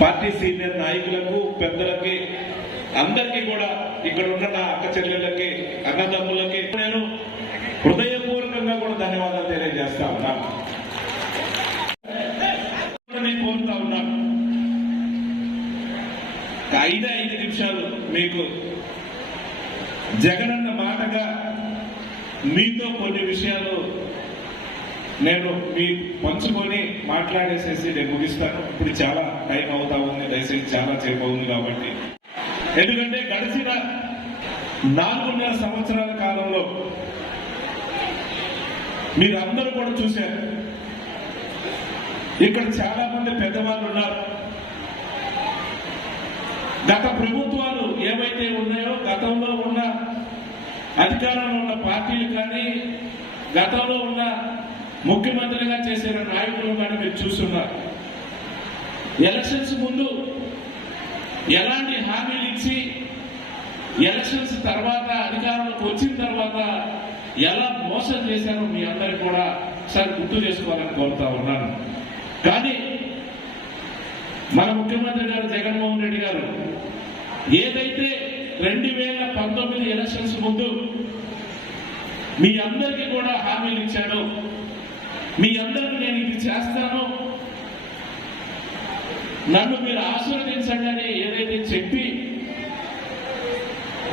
Party senior నాయకులకు పెద్దలకి అందరికీ కూడా ఇక్కడ ఉన్న నా అక్క చెల్లెళ్ళకి అన్నదమ్ములకి నేను హృదయపూర్వకంగా కూడా ధన్యవాదాలు తెలియజేస్తా ఉన్నా. నేను కోరుతా ఉన్నా. ఐదే ఐదు నిమిషాలు మీకు జగనన్న మాటగా మీతో కొన్ని విషయాలు నేను మీ పంచుకొని మాట్లాడేసేసి నేను ముగిస్తాను. ఇప్పుడు చాలా టైం అవుతా ఉంది. దయచేసి చాలా సేపు అవుతుంది కాబట్టి. ఎందుకంటే గడిచిన నాలుగున్నర సంవత్సరాల కాలంలో మీరు అందరూ కూడా చూశారు. ఇక్కడ చాలా మంది పెద్దవాళ్ళు ఉన్నారు. గత ప్రభుత్వాలు ఏవైతే ఉన్నాయో గతంలో ఉన్న అధికారంలో ఉన్న పార్టీలు కానీ గతంలో ఉన్న ముఖ్యమంత్రిగా చేసిన నాయకులు కానీ మీరు చూస్తున్నారు. ఎలక్షన్స్ ముందు ఎలాంటి హామీలు ఇచ్చి ఎలక్షన్స్ తర్వాత అధికారంలోకి వచ్చిన తర్వాత ఎలా మోసం చేశారో మీ అందరికి కూడా సార్ గుర్తు చేసుకోవాలని కోరుతా ఉన్నాను. కానీ మన ముఖ్యమంత్రి గారు జగన్మోహన్ రెడ్డి గారు ఏదైతే రెండు వేల పంతొమ్మిది ఎలక్షన్స్ ముందు మీ అందరికీ కూడా హామీలు ఇచ్చాడో మీ అందరికి నేను ఇది చేస్తాను. నన్ను మీరు ఆశీర్వదించండి అని ఏదైతే చెప్పి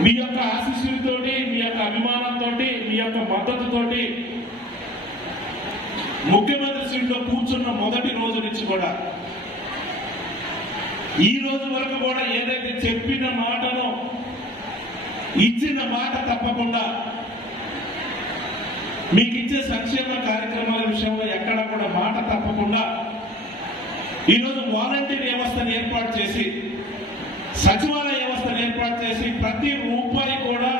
మీ యొక్క ఆశీస్సులతోటి మీ యొక్క అభిమానంతో మీ యొక్క మద్దతుతోటి ముఖ్యమంత్రి సీట్లో కూర్చున్న మొదటి రోజు నుంచి కూడా ఈ రోజు వరకు కూడా ఏదైతే చెప్పిన మాటను ఇచ్చిన మాట తప్పకుండా ఇచ్చే సంక్షేమ కార్యక్రమాల విషయంలో ఎక్కడ కూడా మాట తప్పకుండా ఈరోజు వాలంటీర్ వ్యవస్థను ఏర్పాటు చేసి సచివాలయ వ్యవస్థను ఏర్పాటు చేసి ప్రతి రూపాయి కూడా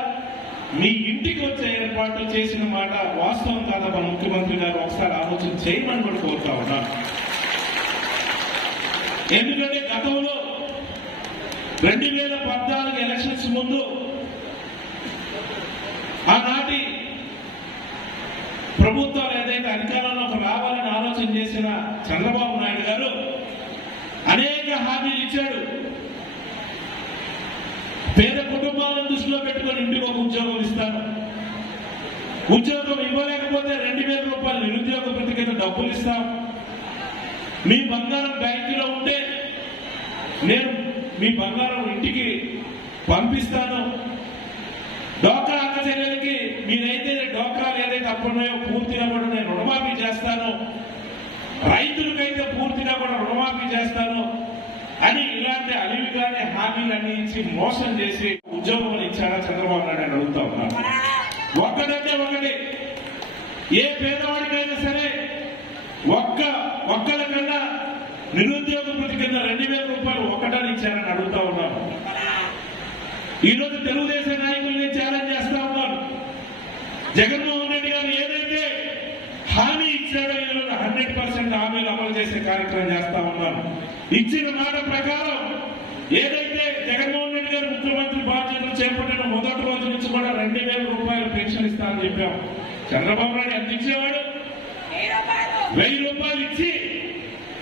మీ ఇంటికి వచ్చే ఏర్పాటు చేసిన మాట వాస్తవం కాదా మన ముఖ్యమంత్రి గారు ఒకసారి ఆలోచన చేయమని కూడా కోరుతా ఉన్నాను. ఎందుకంటే గతంలో రెండు వేల పద్నాలుగు ఎలక్షన్స్ ముందు ప్రభుత్వాలు ఏదైతే అధికారంలోకి రావాలని ఆలోచన చేసిన చంద్రబాబు నాయుడు గారు అనేక హామీలు ఇచ్చాడు. పేద కుటుంబాలను దృష్టిలో పెట్టుకొని ఇంటికి ఒక ఉద్యోగం ఇస్తారు. ఉద్యోగం ఇవ్వలేకపోతే రెండు వేల రూపాయలు నిరుద్యోగ ప్రతికేత కింద డబ్బులు ఇస్తాం. మీ బంగారం బ్యాంకులో ఉంటే నేను మీ బంగారం ఇంటికి పంపిస్తాను. చర్యలకి మీరైతే డోక్రాలు ఏదైతే అప్పున్నాయో పూర్తిగా కూడా నేను రుణమాఫీ చేస్తాను. రైతులకైతే పూర్తిగా కూడా రుణమాఫీ చేస్తాను అని ఇలాంటి అలివిగానే హామీలన్నీ ఇచ్చి మోసం చేసి ఉద్యోగం ఇచ్చారా చంద్రబాబు నాయుడు అని అడుగుతా ఉన్నాను. ఒక్కడంటే ఒకటి ఏ పేదవాడికైనా సరే ఒక్క ఒక్కల కన్నా నిరుద్యోగ భృతి కింద రెండు వేల రూపాయలు ఒక్కటని ఇచ్చారని అడుగుతా ఉన్నాను. ఈ రోజు తెలుగుదేశం నాయకుల్ని ఛాలెంజ్ చేస్తా. జగన్మోహన్ రెడ్డి గారు ఏదైతే హామీ ఇచ్చాడో ఈరోజు హండ్రెడ్ పర్సెంట్ హామీలు అమలు చేసే కార్యక్రమం చేస్తా ఉన్నాను ఇచ్చిన మాట ప్రకారం ఏదైతే జగన్మోహన్ రెడ్డి గారు ముఖ్యమంత్రి బాధ్యతలు చేపట్టిన మొదటి రోజు నుంచి కూడా రెండు వేల రూపాయలు పెన్షన్ ఇస్తానని చెప్పాం. చంద్రబాబు నాయుడు ఎంత ఇచ్చేవాడు? వెయ్యి రూపాయలు ఇచ్చి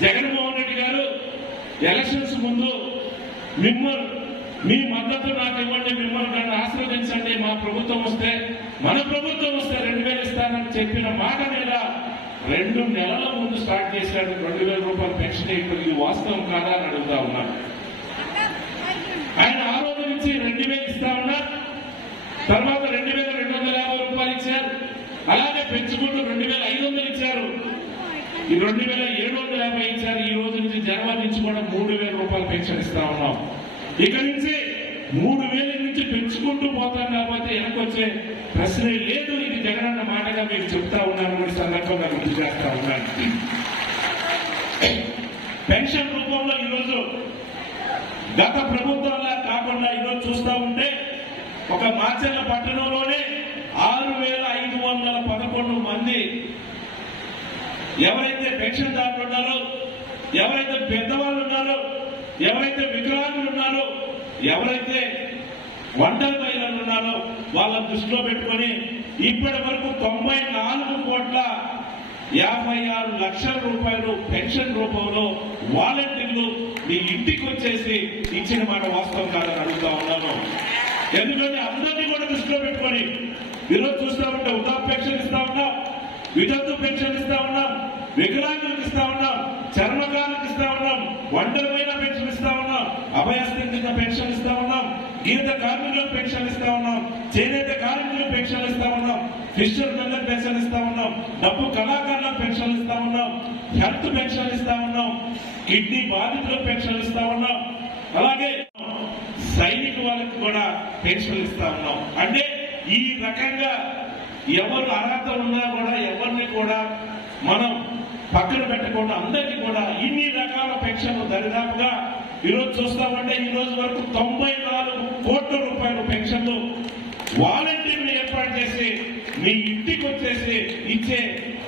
జగన్మోహన్ రెడ్డి గారు ఎలక్షన్స్ ముందు మిమ్మల్ని మీ మద్దతు నాకు ఇవ్వండి మిమ్మల్ని నన్ను ఆశీర్వదించండి. మా ప్రభుత్వం వస్తే మన ప్రభుత్వం వస్తే రెండు వేలు ఇస్తానని చెప్పిన మాట మీద రెండు నెలల ముందు స్టార్ట్ చేశాడు. రెండు వేల రూపాయలు పెన్షన్ ఇప్పుడు ఇది వాస్తవం కాదా అని అడుగుతా ఉన్నాను ఆయన ఆ రోజు నుంచి రెండు వేలు ఇస్తా ఉన్నారు తర్వాత రెండు వేల రెండు వందల యాభై రూపాయలు ఇచ్చారు. అలాగే పెంచుకుంటూ రెండు వేల ఐదు వందలు ఇచ్చారు. ఈ రెండు వేల ఏడు వందల యాభై ఇచ్చారు. ఈ రోజు నుంచి జనవరి నుంచి కూడా మూడు వేల రూపాయలు పెన్షన్ ఇస్తా ఉన్నాం. ఇక నుంచి మూడు వేల నుంచి పెంచుకుంటూ పోతాం కాబట్టి వెనకొచ్చే ప్రశ్నే లేదు. ఇది జగనన్న మాటగా మీకు చెప్తా ఉన్నాను. కూడా సందర్భంగా గుర్తు చేస్తా ఉన్నాను. పెన్షన్ రూపంలో ఈరోజు గత ప్రభుత్వంలా కాకుండా ఈరోజు చూస్తూ ఉంటే ఒక మాచర్ల పట్టణంలోనే ఆరు వేల ఐదు వందల పదకొండు మంది ఎవరైతే పెన్షన్ దారులు ఉన్నారో ఎవరైతే పెద్దవాళ్ళు ఉన్నారో ఎవరైతే వికలాంగులు ఉన్నారో ఎవరైతే ఒంటరి మహిళలు ఉన్నారో వాళ్ళని దృష్టిలో పెట్టుకొని ఇప్పటి వరకు తొంభై నాలుగు కోట్ల యాభై ఆరు లక్షల రూపాయలు పెన్షన్ రూపంలో వాలంటీర్లు మీ ఇంటికి వచ్చేసి ఇచ్చిన మాట వాస్తవం కాదని అడుగుతా ఉన్నాను. ఎందుకంటే అందరినీ కూడా దృష్టిలో పెట్టుకొని ఈరోజు చూస్తా ఉంటే వృద్ధాప్య పెన్షన్ ఇస్తా ఉన్నాం వితంతు పెన్షన్ ఇస్తా ఉన్నాం వికలాంగులకు ఇస్తా ఉన్నాం చర్మకారులకు ఇస్తా ఉన్నాం ఒంటరిమైన పెన్షన్ ఇస్తా ఉన్నాం అభయస్థిత కింద పెన్షన్ ఇస్తా ఉన్నాం గీత కార్మికులకు పెన్షన్ ఇస్తా ఉన్నాం చేనేత కార్మికులకు పెన్షన్ ఇస్తా ఉన్నాం ఫిషర్ మెన్లకు పెన్షన్ ఇస్తా ఉన్నాం డబ్బు కళాకారులకు పెన్షన్ ఇస్తా ఉన్నాం హెల్త్ పెన్షన్ ఇస్తా ఉన్నాం కిడ్నీ బాధితులకు పెన్షన్ ఇస్తా ఉన్నాం. అలాగే సైనిక వాళ్ళకి కూడా పెన్షన్ ఇస్తా ఉన్నాం. అంటే ఈ రకంగా ఎవరు అర్హత ఉన్నా కూడా ఎవరిని కూడా మనం పక్కన పెట్టకుండా. అందరికీ కూడా ఇన్ని రకాల పెన్షన్లు దరిదాపుగా ఈరోజు చూస్తామంటే ఈ రోజు వరకు తొంభై నాలుగు కోట్ల రూపాయల పెన్షన్లు వాలంటీర్లు ఏర్పాటు చేసి మీ ఇంటికి వచ్చేసి ఇచ్చే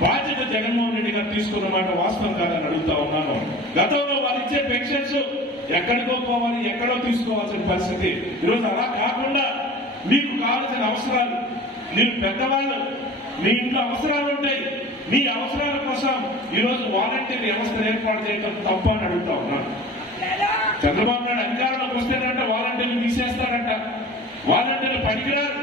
బాధ్యత జగన్మోహన్ రెడ్డి గారు తీసుకున్న మాట వాస్తవం కాదని అడుగుతా ఉన్నాను. గతంలో వారు ఇచ్చే పెన్షన్స్ ఎక్కడికో పోవాలి ఎక్కడో తీసుకోవాల్సిన పరిస్థితి ఈరోజు అలా కాకుండా మీకు కావాల్సిన అవసరాలు మీరు పెద్దవాళ్ళు మీ ఇంట్లో అవసరాలు ఉంటాయి. మీ అవసరాల కోసం ఈరోజు వాలంటీర్ వ్యవస్థను ఏర్పాటు చేయడం తప్ప అని అడుగుతా ఉన్నాను చంద్రబాబు నాయుడు అధికారంలోకి వస్తేనంట వాలంటీర్లు తీసేస్తారంట. వాలంటీర్లు పనికిరారు.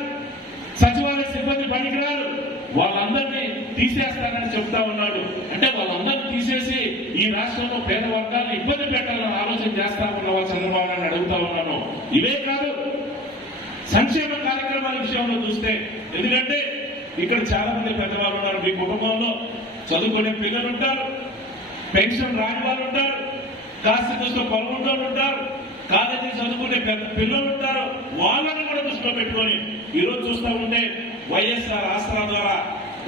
సచివాలయ సిబ్బంది పనికిరారు. వాళ్ళందరినీ తీసేస్తానని చెప్తా ఉన్నాడు. అంటే వాళ్ళందరినీ తీసేసి ఈ రాష్ట్రంలో పేద వర్గాలను ఇబ్బంది పెట్టాలని ఆలోచన చేస్తా ఉన్నవా చంద్రబాబు నాయుడు అడుగుతా ఉన్నాను. ఇవే కాదు. సంక్షేమ కార్యక్రమాల విషయంలో చూస్తే ఎందుకంటే ఇక్కడ చాలా మంది పెద్దవాళ్ళు ఉన్నారు. మీ కుటుంబంలో చదువుకునే పిల్లలు ఉంటారు. పెన్షన్ రాని వాళ్ళు ఉంటారు. కాస్త దృష్టిలో పొలం ఉంటారు. కాలేజీ చదువుకునే పెద్ద పిల్లలు ఉంటారు. వాళ్ళని కూడా దృష్టిలో పెట్టుకొని ఈరోజు చూస్తూ ఉంటే వైఎస్ఆర్ ఆసరా ద్వారా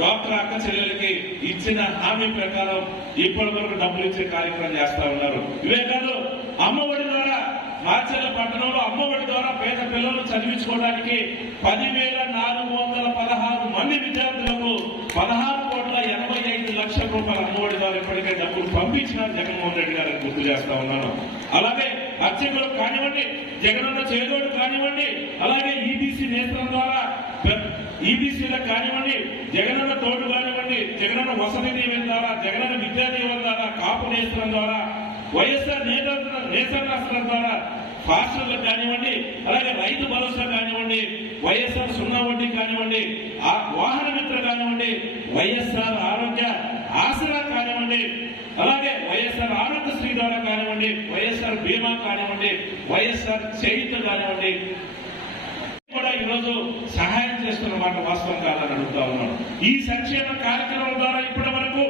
డాక్టర్ అక్క చెల్లెలకి ఇచ్చిన హామీ ప్రకారం ఇప్పటి వరకు డబ్బులు ఇచ్చే కార్యక్రమం చేస్తా ఉన్నారు. ఇవే కాదు అమ్మఒడి ద్వారా మాచర్ల పట్టణంలో అమ్మఒడి ద్వారా పేద పిల్లలు చదివించుకోవడానికి పదివేల నాలుగు వందల పదహారు మంది విద్యార్థులకు పదహారు కోట్ల ఎనభై ఐదు లక్షల రూపాయల అమ్మఒడి ద్వారా ఇప్పటికే డబ్బులు పంపించినారు జగన్మోహన్ రెడ్డి గారికి గుర్తు చేస్తా ఉన్నాను. అలాగే అర్చకులు కానివ్వండి జగనన్న చేదోడు కానివ్వండి అలాగే ఈబీసీ నేతల ద్వారా ఈబీసీలకు కానివ్వండి జగనన్న తోడు కానివ్వండి జగనన్న వసతి దీవెన ద్వారా జగనన్న విద్యా దీవెన ద్వారా కాపు నేత్రం ద్వారా వైఎస్ఆర్ నేత రాష్ట్రం ద్వారా ఫాస్టర్లకు కానివ్వండి అలాగే రైతు భరోసా కానివ్వండి వైఎస్ఆర్ సున్నా వడ్డీ కానివ్వండి ఆ వాహన మిత్ర కానివ్వండి వైఎస్ఆర్ ఆరోగ్య ఆసరా కానివ్వండి అలాగే వైఎస్ఆర్ ఆరోగ్యశ్రీ ద్వారా కానివ్వండి వైఎస్ఆర్ బీమా కానివ్వండి వైఎస్ఆర్ చేయుత కానివ్వండి. కూడా ఈరోజు సహాయం చేస్తున్న మాట వాస్తవం కాదని అడుగుతా ఉన్నాను. ఈ సంక్షేమ కార్యక్రమం ద్వారా ఇప్పటి వరకు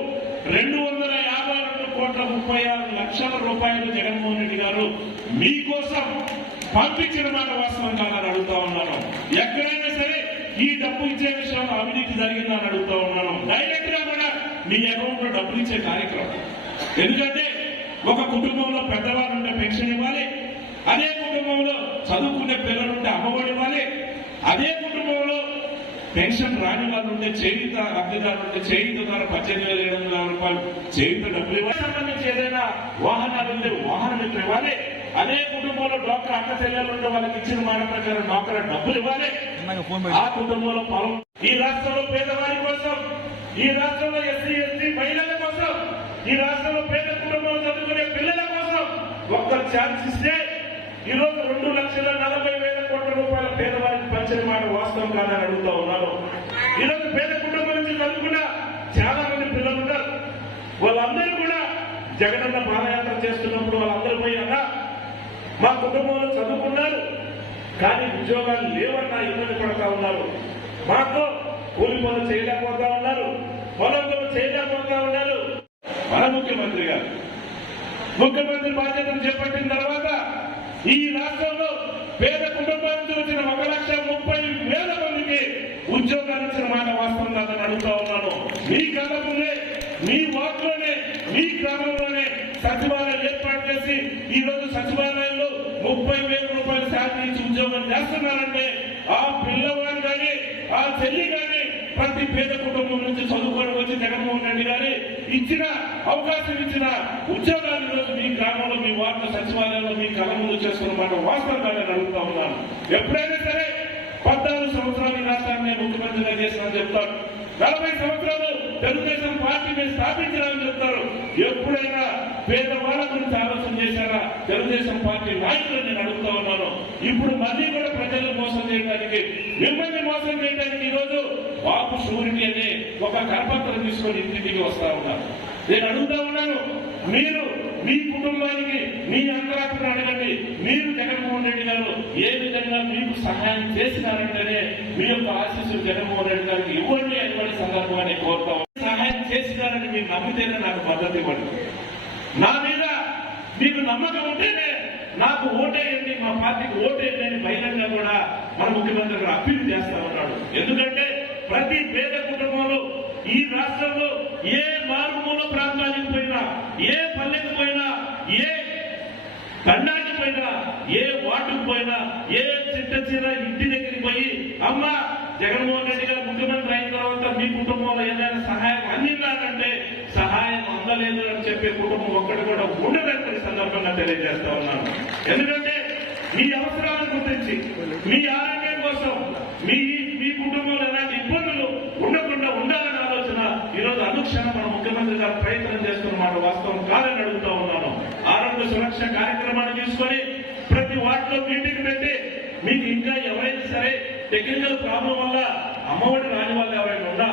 రెండు వందల యాభై రెండు కోట్ల ముప్పై ఆరు లక్షల రూపాయలు జగన్మోహన్ రెడ్డి గారు మీకోసం పంపించిన మాట వాస్తవం కాదని అడుగుతా ఉన్నాను. ఎక్కడైనా సరే ఈ డబ్బు ఇచ్చే విషయంలో అవినీతి జరిగిందని అడుగుతా ఉన్నాను. డైరెక్ట్గా కూడా మీ అకౌంట్లో డబ్బులు ఇచ్చే కార్యక్రమం. ఎందుకంటే ఒక కుటుంబంలో పెద్దవాళ్ళు ఉంటే పెన్షన్ ఇవ్వాలి అదే కుటుంబంలో చదువుకునే పిల్లలు ఉంటే అమ్మఒడి ఇవ్వాలి అదే పెన్షన్ రాని వాళ్ళు ఉంటే చేయుత లబ్ధిదారులు ఉంటే చేయుత ద్వారా పద్దెనిమిది వేల ఏడు వందల రూపాయలు చేయుత డబ్బులు సంబంధించి ఏదైనా వాహనాలు ఉంటే వాహనం ఇవ్వాలి. అదే కుటుంబంలో డాక్టర్ అక్క చెల్లెలు ఉంటే వాళ్ళకి ఇచ్చిన మాట ప్రకారం డాక్టర్ డబ్బులు ఇవ్వాలి. ఆ కుటుంబంలో పొలం ఈ రాష్ట్రంలో పేదవారి కోసం ఈ రాష్ట్రంలో ఎస్సీ ఎస్టీ మహిళల కోసం ఈ రాష్ట్రంలో పేద కుటుంబాలు చదువుకునే పిల్లల కోసం ఒక్క ఛాన్స్ ఇస్తే ఈ రోజు రెండు లక్షల నలభై వేల కోట్ల రూపాయల పేదవారికి పంచిన మాట వాస్తవం కాదని అడుగుతా ఉన్నాను. ఈరోజు పేద కుటుంబం నుంచి చదువుకున్న చాలా మంది పిల్లలు ఉన్నారు. వాళ్ళందరూ కూడా జగనన్న పాదయాత్ర చేస్తున్నప్పుడు వాళ్ళందరూ పోయి అన్నా మా కుటుంబంలో చదువుకున్నారు కానీ ఉద్యోగాలు లేవన్నా ఇబ్బంది పడతా ఉన్నారు. మాకు కూలి పనులు చేయలేకపోతా ఉన్నారు పొలంలో చేయలేకపోతా ఉన్నారు. మన ముఖ్యమంత్రి గారు ముఖ్యమంత్రి బాధ్యతలు చేపట్టిన తర్వాత ఈ రాష్ట్రంలో పేద మాట అడుగుతా ఉన్నాను. మీ కళ్ళ మీ వార్డులోనే మీ గ్రామంలోనే సచివాలయం ఏర్పాటు చేసి ఈ రోజు సచివాలయంలో ముప్పై వేల రూపాయలు శాలరీ ఇచ్చి ఉద్యోగం చేస్తున్నారంటే ఆ పిల్లవాడు కానీ ఆ చెల్లి కానీ ప్రతి పేద కుటుంబం నుంచి చదువుకొని వచ్చి జగన్మోహన్ రెడ్డి గారి ఇచ్చిన అవకాశం ఇచ్చిన ఉద్యోగాలు రోజు మీ గ్రామంలో మీ వార్డు సచివాలయంలో మీ కళ ముందు చేస్తున్నమాట వాస్తవం కాదని అడుగుతా ఉన్నాను. ఎప్పుడైనా సరే చెప్తారు. నలభై సంవత్సరాలు తెలుగుదేశం పార్టీ మీరు స్థాపించాలని చెప్తారు. ఎప్పుడైనా పేదవాళ్ళ గురించి ఆలోచన చేశారా? తెలుగుదేశం పార్టీ నాయకులు నేను అడుగుతా ఉన్నాను. ఇప్పుడు మళ్ళీ కూడా ప్రజలను మోసం చేయడానికి మిమ్మల్ని మోసం చేయడానికి ఈ రోజు బాబు అనే ఒక కరపత్రం తీసుకొని ఇంటికి వస్తా ఉన్నారు. నేను అడుగుతా ఉన్నాను మీరు కుటుంబానికి మీ అంతరాత్మను అడగండి. మీరు జగన్మోహన్ రెడ్డి గారు ఏ విధంగా మీకు సహాయం చేసినారంటేనే మీ యొక్క ఆశీస్సులు జగన్మోహన్ రెడ్డి గారికి ఇవ్వండి అటువంటి సందర్భాన్ని కోరుతాం సహాయం చేసినారని మీరు నమ్మితేనే నాకు మద్దతు ఇవ్వండి. నా మీద మీకు నమ్మకం ఉంటేనే నాకు ఓటేయండి మా పార్టీకి ఓటేయండి అని బహిరంగ కూడా మన ముఖ్యమంత్రి గారు అప్పీల్ చేస్తా ఉన్నాడు. ఎందుకంటే ప్రతి పేద కుటుంబంలో ఈ రాష్ట్రంలో ఏ మారుమూల ప్రాంతానికి పోయినా ఏ పల్లెకి పోయినా ఏ తండానికి పోయినా ఏ వార్డుకు పోయినా ఏ చిట్ట చిన్న ఇంటి దగ్గరికి పోయి అమ్మ జగన్మోహన్ రెడ్డి గారు ముఖ్యమంత్రి అయిన తర్వాత మీ కుటుంబంలో ఏదైనా సహాయం అందిందానంటే సహాయం అందలేదు అని చెప్పే కుటుంబం ఒక్కటి కూడా ఉండదని సందర్భంగా తెలియజేస్తా ఉన్నాను. ఎందుకంటే మీ అవసరాలను గుర్తించి మీ ఆరోగ్యం కోసం మీ మీ కుటుంబంలో ఎలాంటి ఇబ్బందులు ఈరోజు మన ముఖ్యమంత్రి గారు ప్రయత్నం చేస్తున్న మాట వాస్తవం కాదని అడుగుతా ఉన్నాను. ఆరోగ్య సురక్ష కార్యక్రమాన్ని తీసుకొని ప్రతి వార్డులో మీటింగ్ పెట్టి మీకు ఇంకా ఎవరైనా సరే టెక్నికల్ ప్రాబ్లం వల్ల అమ్మఒడి రాని వాళ్ళు ఎవరైనా ఉన్నా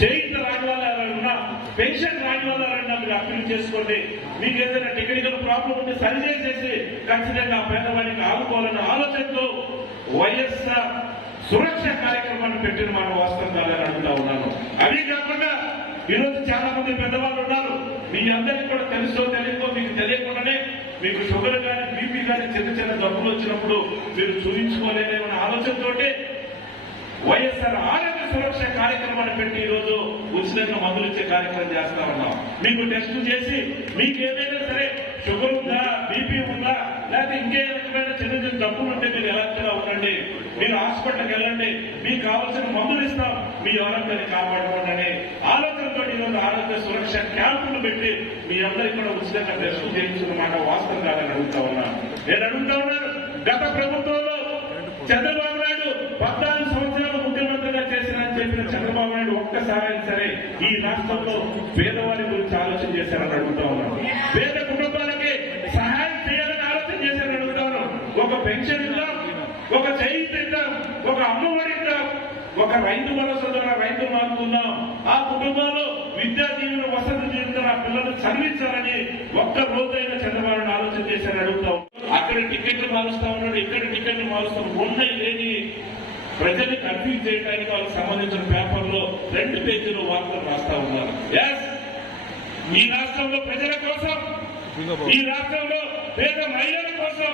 చేయింత రాని వాళ్ళు ఎవరైనా ఉన్నా పెన్షన్ రాని వాళ్ళు ఎవరైనా మీరు అప్పీల్ చేసుకోండి. మీకు ఏదైనా టెక్నికల్ ప్రాబ్లం ఉంటే సరి చేసి ఖచ్చితంగా పేదవాడికి ఆదుకోవాలన్న ఆలోచనతో వైఎస్ఆర్ సురక్ష కార్యక్రమాన్ని పెట్టిన మాట వాస్తవం కాదని అడుగుతా ఉన్నాను. అదే కాకుండా ఈరోజు చాలా మంది పెద్దవాళ్ళు ఉన్నారు. మీ అందరికీ కూడా తెలుసో తెలియకో మీకు తెలియకుండానే మీకు షుగర్ కానీ బీపీ కానీ చిన్న చిన్న జబ్బులు వచ్చినప్పుడు మీరు చూపించుకోలేదనే ఆలోచనతోటే వైఎస్ఆర్ ఆరోగ్య సురక్ష కార్యక్రమాన్ని పెట్టి ఈ రోజు ఉచితంగా మందులు ఇచ్చే కార్యక్రమం చేస్తా ఉన్నాం. మీకు టెస్ట్ చేసి మీకు ఏదైనా షుగర్ ఉందా బీపీ ఉందా? లేకపోతే ఇంకే రకమైన చిన్న చిన్న డబ్బులు ఉంటే మీరు ఎలర్జీగా ఉండండి. మీరు హాస్పిటల్కి వెళ్ళండి. మీకు కావాల్సిన మందులు ఇస్తాం. మీ ఆరోగ్యాన్ని కాపాడుకోండి. ఆలోచనతో ఈరోజు ఆరోగ్య సురక్ష క్యాంపులు పెట్టి మీ అందరికీ కూడా ఉచితంగా టెస్ట్ చేయించిన మాట వాస్తవం కాదని అడుగుతా ఉన్నా. నేను అడుగుతా ఉన్నాను గత ప్రభుత్వంలో చంద్రబాబు నాయుడు పద్నాలుగు సంవత్సరాలు ముఖ్యమంత్రిగా చేసిన చెప్పిన చంద్రబాబు నాయుడు ఒక్కసారైనా సరే ఈ రాష్ట్రంలో పేదవారి గురించి ఆలోచన చేశారని అడుగుతా ఉన్నాను పేద ఒక పెన్షన్ ఇద్దాం ఒక చైల్డ్ ఇద్దాం ఒక అమ్మఒడి ఇద్దాం ఒక రైతు భరోసా ద్వారా రైతు మారుతున్నాం. ఆ కుటుంబంలో విద్యా దీవెన వసతి దీవెన ఆ పిల్లలు చదివించాలని ఒక్క రోజైనా చంద్రబాబు ఆలోచన చేశారని అడుగుతాం అక్కడ టికెట్లు మారుస్తా ఉన్నాడు ఇక్కడ టికెట్లు మారుస్తాం. ఉన్నాయి లేని ప్రజల్ని కన్ఫ్యూజ్ చేయడానికి వాళ్ళకి సంబంధించిన పేపర్లో రెండు పేజీలు వార్తలు రాస్తా ఉన్నారు. Yes, మీ రాష్ట్రంలో ప్రజల కోసం ఈ రాష్ట్రంలో పేద మహిళల కోసం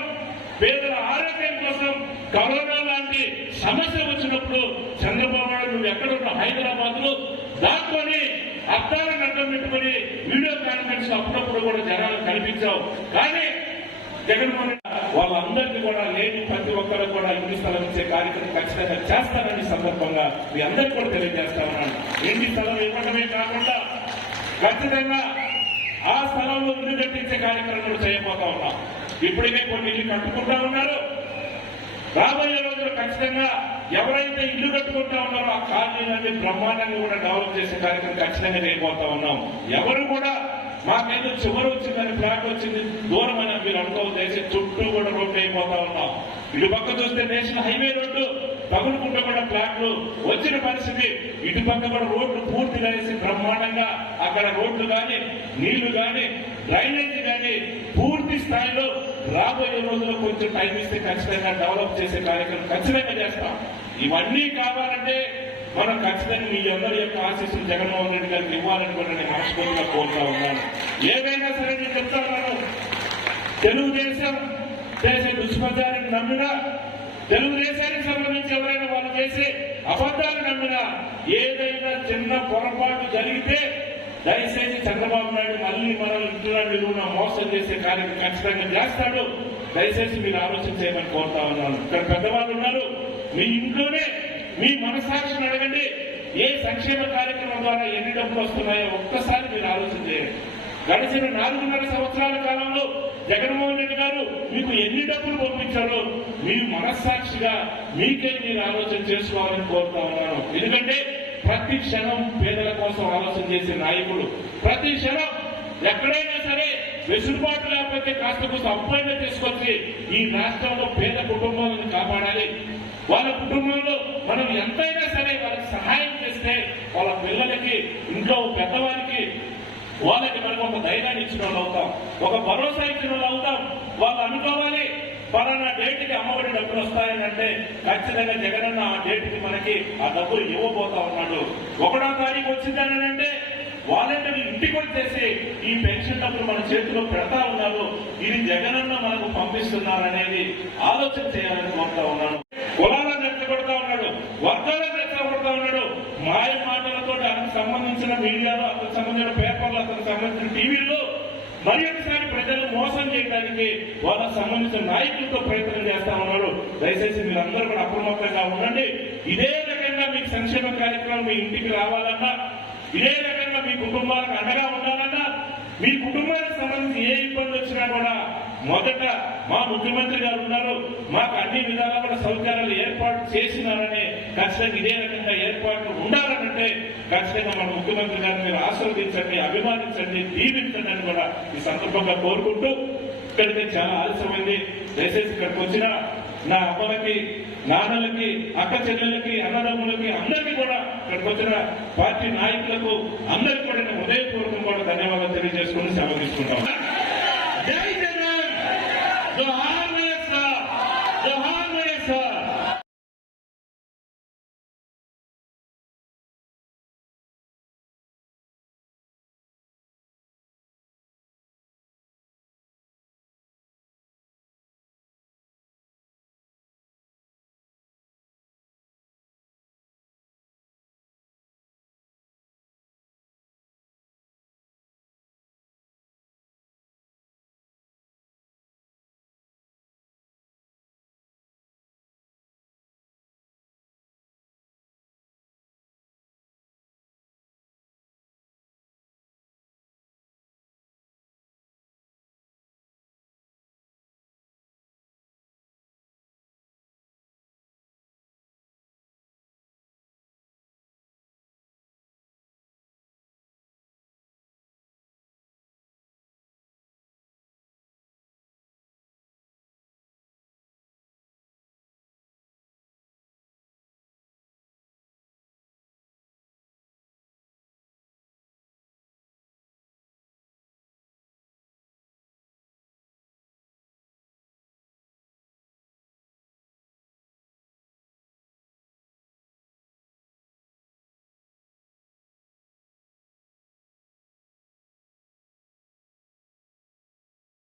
పేదల ఆరోగ్యం కోసం కరోనా లాంటి సమస్య వచ్చినప్పుడు చంద్రబాబు నాయుడు నువ్వు ఎక్కడున్న హైదరాబాద్లో దాక్కొని అర్థాలను అడ్డం పెట్టుకొని వీడియో కాన్ఫరెన్స్ అప్పుడప్పుడు కూడా జనాలు కనిపించావు. కానీ జగన్మోహన్ వాళ్ళందరికీ కూడా లేని ప్రతి ఒక్కరు కూడా ఇంటి స్థలం ఇచ్చే కార్యక్రమం ఖచ్చితంగా చేస్తానని సందర్భంగా మీ అందరికీ కూడా తెలియజేస్తా ఉన్నాను. ఇంటి స్థలం ఇవ్వడమే కాకుండా ఖచ్చితంగా ఆ స్థలంలో ఇల్లు కట్టించే కార్యక్రమం కూడా చేయబోతా ఉన్నాం. ఇప్పటికే కొన్ని ఇల్లు కట్టుకుంటా ఉన్నారు. రాబోయే రోజులు ఖచ్చితంగా ఎవరైతే ఇల్లు కట్టుకుంటా ఉన్నారో ఆ కాలనీలన్నీ బ్రహ్మాండంగా కూడా డెవలప్ చేసే కార్యక్రమం ఖచ్చితంగా చేయబోతా ఉన్నాం. ఎవరు కూడా మాకేదో చివరి వచ్చిందని ఫ్లాట్ వచ్చింది దూరం అని మీరు అనుకోవద్దు. చుట్టూ కూడా రోడ్లు అయిపోతా ఉన్నాం. ఇటు పక్క చూస్తే నేషనల్ హైవే రోడ్డు పగులుకుంటూ కూడా ఫ్లాట్లు. వచ్చిన పరిస్థితి ఇటు పక్క కూడా రోడ్లు పూర్తిగా వేసి బ్రహ్మాండంగా అక్కడ రోడ్లు కానీ నీళ్ళు కానీ డ్రైనేజీ కానీ స్థాయిలో రాబోయే రోజుల్లో కొంచెం టైం ఇస్తే ఖచ్చితంగా డెవలప్ చేసే కార్యక్రమం ఖచ్చితంగా చేస్తాం. ఇవన్నీ కావాలంటే మనం ఖచ్చితంగా మీ అందరి యొక్క ఆశీస్సులు జగన్మోహన్ రెడ్డి గారికి ఇవ్వాలని కూడా నేను మనస్ఫూర్తిగా కోరుతా ఉన్నాను. ఏదైనా సరే నేను చెప్తాను. తెలుగుదేశం చేసే దుష్ప్రచారాన్ని నమ్మినా తెలుగుదేశానికి సంబంధించి ఎవరైనా వాళ్ళు చేసే అబద్ధాలు నమ్మినా ఏదైనా చిన్న పొరపాటు జరిగితే దయచేసి చంద్రబాబు నాయుడు మళ్ళీ మనం ఇంట్లో నిలువున మోసం చేసే కార్యక్రమం ఖచ్చితంగా చేస్తాడు. దయచేసి మీరు ఆలోచన చేయమని కోరుతా ఉన్నాను. ఇక్కడ పెద్దవాళ్ళు ఉన్నారు. మీ ఇంట్లోనే మీ మనసాక్షిని అడగండి. ఏ సంక్షేమ కార్యక్రమం ద్వారా ఎన్ని డబ్బులు వస్తున్నాయో ఒక్కసారి మీరు ఆలోచన చేయండి. గడిచిన నాలుగున్నర సంవత్సరాల కాలంలో జగన్మోహన్ రెడ్డి గారు మీకు ఎన్ని డబ్బులు పంపించారో మీ మనస్సాక్షిగా మీకే మీరు ఆలోచన చేసుకోవాలని కోరుతా ఉన్నాను. ఎందుకంటే ప్రతి క్షణం పేదల కోసం ఆలోచన చేసే నాయకులు ప్రతి క్షణం ఎక్కడైనా సరే వెసులుబాటు లేకపోతే కాస్త కొంత అప్పైనా తీసుకొచ్చి ఈ రాష్ట్రంలో పేద కుటుంబాలను కాపాడాలి. వాళ్ళ కుటుంబంలో మనం ఎంతైనా సరే వాళ్ళకి సహాయం చేస్తే వాళ్ళ పిల్లలకి ఇంట్లో పెద్దవారికి వాళ్ళకి మనం ఒక ధైర్యాన్ని ఇచ్చిన వాళ్ళు అవుతాం. ఒక భరోసా ఇచ్చిన వాళ్ళు అవుతాం. వాళ్ళు అనుకోవాలి పలానా డేట్కి అమ్మఒడి డబ్బులు వస్తాయనంటే ఖచ్చితంగా జగనన్న ఆ డేట్కి మనకి ఆ డబ్బులు ఇవ్వబోతా ఉన్నాడు. ఒకటో తారీఖు వచ్చిందనంటే వాలంటీర్లు ఇంటికి వచ్చేసి ఈ పెన్షన్ డబ్బులు మన చేతిలో పెడతా ఉన్నారు. ఇది జగనన్న మనకు పంపిస్తున్నారనేది ఆలోచన చేయాలని కోరుతా ఉన్నాను. కులాలను రెచ్చగొడతా ఉన్నాడు. వర్గాలను రెచ్చగొడతా ఉన్నాడు. మాయ మాటలతో అతనికి సంబంధించిన మీడియాలో అతనికి సంబంధించిన పేపర్లు అతనికి సంబంధించిన టీవీలో మరి ఒకసారి ప్రజలు మోసం చేయడానికి వాళ్ళకు సంబంధించిన నాయకులతో ప్రయత్నం చేస్తా ఉన్నారు. దయచేసి మీరందరూ కూడా అప్రమత్తంగా ఉండండి. ఇదే రకంగా మీకు సంక్షేమ కార్యక్రమం మీ ఇంటికి రావాలన్నా ఇదే రకంగా మీ కుటుంబాలకు అండగా ఉండాలన్నా మీ కుటుంబానికి సంబంధించి ఏ ఇబ్బంది వచ్చినా కూడా మొదట మా ముఖ్యమంత్రి గారు ఉన్నారు. మాకు అన్ని విధాలా కూడా సౌకర్యాలు ఏర్పాటు చేసినారని ఖచ్చితంగా ఇదే రకంగా ఏర్పాట్లు ఉండాలనంటే ఖచ్చితంగా మన ముఖ్యమంత్రి గారిని మీరు ఆశీర్వదించండి అభిమానించండి దీవించండి అని కూడా ఈ సందర్భంగా కోరుకుంటూ ఇక్కడికి చాలా ఆలస్యమైంది. దయచేసి ఇక్కడికి వచ్చిన నా అమ్మలకి నాన్నలకి అక్క చెల్లెలకి అన్నదమ్ములకి అందరికీ కూడా ఇక్కడికి వచ్చిన పార్టీ నాయకులకు అందరికీ కూడా నేను హృదయపూర్వకం కూడా ధన్యవాదాలు తెలియజేసుకుని సెలవు తీసుకుంటాం జై జగన్!